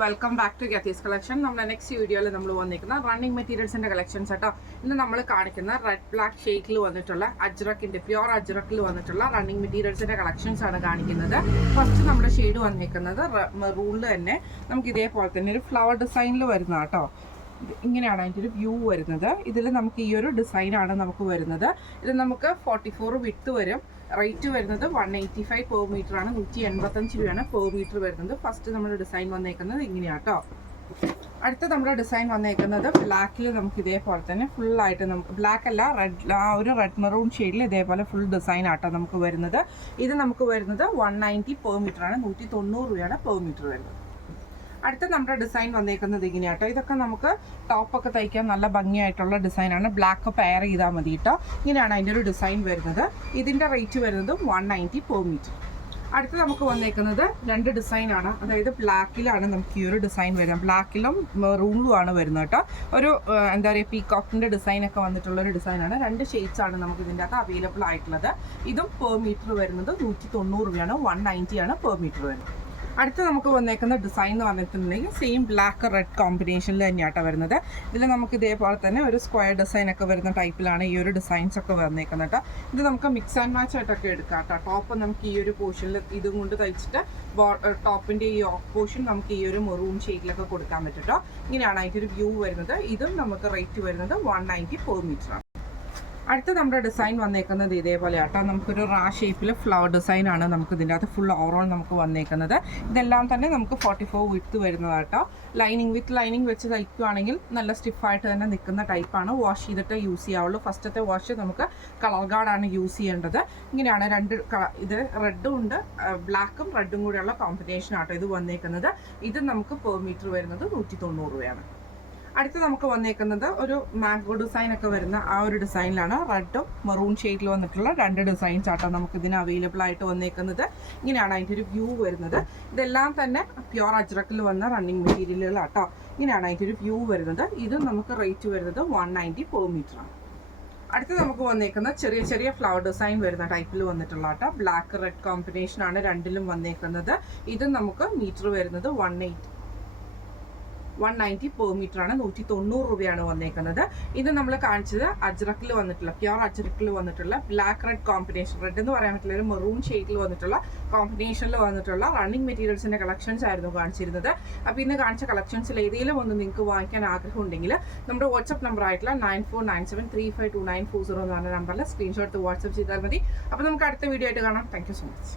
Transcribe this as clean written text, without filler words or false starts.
Welcome back to ഗത്തീസ് collection. നമ്മുടെ next വീഡിയോയിൽ നമ്മൾ വന്നിരിക്കുന്ന റണ്ണിങ് മെറ്റീരിയൽസിന്റെ കളക്ഷൻസ് കേട്ടോ. ഇന്ന് നമ്മൾ കാണിക്കുന്ന റെഡ് ബ്ലാക്ക് ഷെയ്ഡിൽ വന്നിട്ടുള്ള അജ്രക്കിന്റെ പ്യുവർ അജ്രക്കിൽ വന്നിട്ടുള്ള റണ്ണിങ് മെറ്റീരിയൽസിന്റെ കളക്ഷൻസ് ആണ് കാണിക്കുന്നത്. ഫസ്റ്റ് നമ്മുടെ ഷെയ്ഡ് വന്നിരിക്കുന്നത് മെറൂണിൽ തന്നെ നമുക്ക് ഇതേപോലെ തന്നെ ഒരു ഫ്ലവർ ഡിസൈനിൽ വരുന്ന കേട്ടോ. ഇങ്ങനെയാണ് അതിൻ്റെ ഒരു വ്യൂ വരുന്നത്. ഇതിൽ നമുക്ക് ഈ ഒരു ഡിസൈനാണ് നമുക്ക് വരുന്നത്. ഇത് നമുക്ക് 44 വിട്ട് വരും. റേറ്റ് വരുന്നത് 185 പെർ മീറ്റർ ആണ്. 185 രൂപയാണ് പെർ മീറ്റർ വരുന്നത്. ഫസ്റ്റ് നമ്മുടെ ഡിസൈൻ വന്നേക്കുന്നത് ഇങ്ങനെയാണ് കേട്ടോ. അടുത്ത നമ്മുടെ ഡിസൈൻ വന്നേക്കുന്നത് ബ്ലാക്കിൽ നമുക്ക് ഇതേപോലെ തന്നെ ഫുള്ളായിട്ട് നമുക്ക് ബ്ലാക്ക് അല്ല റെഡ്, ആ ഒരു റെഡ് മെറൂൺ ഷെയ്ഡിൽ ഇതേപോലെ ഫുൾ ഡിസൈൻ ആട്ടോ നമുക്ക് വരുന്നത്. ഇത് നമുക്ക് വരുന്നത് 190 പെർ മീറ്റർ ആണ്. 190 രൂപയാണ് പെർ മീറ്റർ വരുന്നത്. അടുത്ത നമ്മുടെ ഡിസൈൻ വന്നേക്കുന്നത് ഇങ്ങനെയാട്ടോ. ഇതൊക്കെ നമുക്ക് ടോപ്പൊക്കെ തയ്ക്കാൻ നല്ല ഭംഗിയായിട്ടുള്ള ഡിസൈനാണ്. ബ്ലാക്ക് പെയർ ചെയ്താൽ മതി കേട്ടോ. ഇങ്ങനെയാണ് അതിൻ്റെ ഒരു ഡിസൈൻ വരുന്നത്. ഇതിൻ്റെ റേറ്റ് വരുന്നത് 190 പെർ മീറ്റർ. അടുത്ത് നമുക്ക് വന്നേക്കുന്നത് രണ്ട് ഡിസൈനാണ്. അതായത് ബ്ലാക്കിലാണ് നമുക്ക് ഈ ഒരു ഡിസൈൻ വരുന്നത്. ബ്ലാക്കിലും മെറൂണിലും ആണ് വരുന്നത് കേട്ടോ. ഒരു എന്താ പറയുക പീകോക്കിൻ്റെ ഡിസൈനൊക്കെ വന്നിട്ടുള്ള ഒരു ഡിസൈനാണ്. രണ്ട് ഷെയ്ഡ്സ് ആണ് നമുക്ക് ഇതിൻ്റെ അകത്ത് അവൈലബിൾ ആയിട്ടുള്ളത്. ഇതും പെർ മീറ്റർ വരുന്നത് 190 രൂപയാണ്. 190 ആണ് പെർ മീറ്റർ വരുന്നത്. അടുത്ത് നമുക്ക് വന്നേക്കുന്ന ഡിസൈൻ എന്ന് പറഞ്ഞിട്ടുണ്ടെങ്കിൽ സെയിം ബ്ലാക്ക് റെഡ് കോമ്പിനേഷനിൽ തന്നെയാട്ടോ വരുന്നത്. ഇതിൽ നമുക്ക് ഇതേപോലെ തന്നെ ഒരു സ്ക്വയർ ഡിസൈനൊക്കെ വരുന്ന ടൈപ്പിലാണ് ഈ ഒരു ഡിസൈൻസ് ഒക്കെ വന്നേക്കുന്നത് കേട്ടോ. ഇത് നമുക്ക് മിക്സ് ആൻഡ് മാച്ച് ആയിട്ടൊക്കെ എടുക്കാം കേട്ടോ. ടോപ്പ് നമുക്ക് ഈ ഒരു പോർഷനിൽ ഇതും കൊണ്ട് തയ്ച്ചിട്ട് ടോപ്പിൻ്റെ ഈ ഓഫ് പോർഷൻ നമുക്ക് ഈ ഒരു മെറൂൺ ഷെയ്ഡിലൊക്കെ കൊടുക്കാൻ പറ്റും കേട്ടോ. ഇങ്ങനെയാണ് അതിൻ്റെ ഒരു വ്യൂ വരുന്നത്. ഇതും നമുക്ക് റേറ്റ് വരുന്നത് 190 പെർ മീറ്റർ ആണ്. അടുത്ത നമ്മുടെ ഡിസൈൻ വന്നേക്കുന്നത് ഇതേപോലെ ആട്ടോ. നമുക്കൊരു റാ ഷേപ്പിൽ ഫ്ലവർ ഡിസൈനാണ് നമുക്ക് ഇതിൻ്റെ അകത്ത് ഫുൾ ഓവറോൾ നമുക്ക് വന്നേക്കുന്നത്. ഇതെല്ലാം തന്നെ നമുക്ക് 44 വിട്ട് വരുന്നതാട്ടോ. ലൈനിങ് വിത്ത് ലൈനിങ് വെച്ച് തയ്ക്കുകയാണെങ്കിൽ നല്ല സ്റ്റിഫായിട്ട് തന്നെ നിൽക്കുന്ന ടൈപ്പാണ്. വാഷ് ചെയ്തിട്ട് യൂസ് ചെയ്യാവുള്ളൂ. ഫസ്റ്റത്തെ വാഷ് നമുക്ക് കളർ ഗാർഡാണ് യൂസ് ചെയ്യേണ്ടത്. ഇങ്ങനെയാണ് ഇത് റെഡും ഉണ്ട്, ബ്ലാക്കും റെഡും കൂടെയുള്ള കോമ്പിനേഷൻ ആട്ടോ ഇത് വന്നേക്കുന്നത്. ഇത് നമുക്ക് പെർ മീറ്റർ വരുന്നത് 190 രൂപയാണ്. അടുത്ത് നമുക്ക് വന്നേക്കുന്നത് ഒരു മാംഗോ ഡിസൈൻ ഒക്കെ വരുന്ന ആ ഒരു ഡിസൈനിലാണ്. റെഡും മെറൂൺ ഷെയ്ഡിൽ വന്നിട്ടുള്ള രണ്ട് ഡിസൈൻസ് ആട്ടോ നമുക്ക് ഇതിന് അവൈലബിൾ ആയിട്ട് വന്നേക്കുന്നത്. ഇങ്ങനെയാണ് അതിൻ്റെ ഒരു വ്യൂ വരുന്നത്. ഇതെല്ലാം തന്നെ പ്യുവർ അജ്രക്കിൽ വന്ന റണ്ണിങ് മെറ്റീരിയലുകളാട്ടോ. ഇങ്ങനെയാണ് അതിൻ്റെ ഒരു വ്യൂ വരുന്നത്. ഇതും നമുക്ക് റേറ്റ് വരുന്നത് 190 പെർ മീറ്റർ ആണ്. അടുത്ത് നമുക്ക് വന്നേക്കുന്ന ചെറിയ ചെറിയ ഫ്ലവർ ഡിസൈൻ വരുന്ന ടൈപ്പിൽ വന്നിട്ടുള്ള കേട്ടോ. ബ്ലാക്ക് റെഡ് കോമ്പിനേഷൻ ആണ് രണ്ടിലും വന്നേക്കുന്നത്. ഇതും നമുക്ക് മീറ്റർ വരുന്നത് 190 പെർ മീറ്റർ ആണ്. 190 രൂപയാണ് വന്നേക്കുന്നത്. ഇത് നമ്മൾ കാണിച്ചത് അജ്രക്കിൽ വന്നിട്ടുള്ള പ്യുവർ അജ്രക്കിൽ വന്നിട്ടുള്ള ബ്ലാക്ക് റെഡ് കോമ്പിനേഷൻ, റെഡ് എന്ന് പറയാൻ പറ്റില്ല, ഒരു മെറൂൺ ഷെയ്ഡിൽ വന്നിട്ടുള്ള കോമ്പിനേഷനിൽ വന്നിട്ടുള്ള റണ്ണിങ് മെറ്റീരിയൽസിന്റെ കളക്ഷൻസ് ആയിരുന്നു കാണിച്ചിരുന്നത്. അപ്പോൾ ഇന്ന് കാണിച്ച കളക്ഷൻസിൽ ഏതെങ്കിലും ഒന്ന് നിങ്ങൾക്ക് വാങ്ങിക്കാൻ ആഗ്രഹം ഉണ്ടെങ്കിൽ നമ്മുടെ വാട്സ്ആപ്പ് നമ്പർ ആയിട്ടുള്ള 9497352940 എന്ന് പറഞ്ഞ നമ്പറിൽ സ്ക്രീൻഷോട്ട് വാട്സ്ആപ്പ് ചെയ്താൽ മതി. അപ്പോൾ നമുക്ക് അടുത്ത വീഡിയോ ആയിട്ട് കാണാം. Thank you so much.